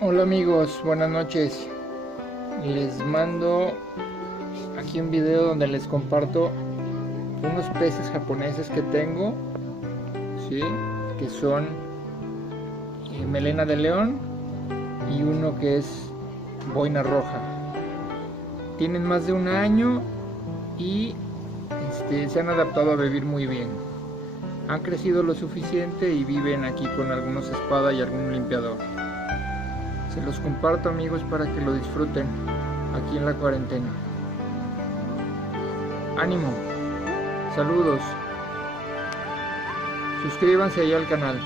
Hola amigos, buenas noches. Les mando aquí un video donde les comparto unos peces japoneses que tengo, ¿sí? Que son melena de león y uno que es boina roja. Tienen más de un año y se han adaptado a vivir muy bien. Han crecido lo suficiente y viven aquí con algunos espada y algún limpiador. Se los comparto amigos para que lo disfruten aquí en la cuarentena. Ánimo, saludos, suscríbanse ahí al canal.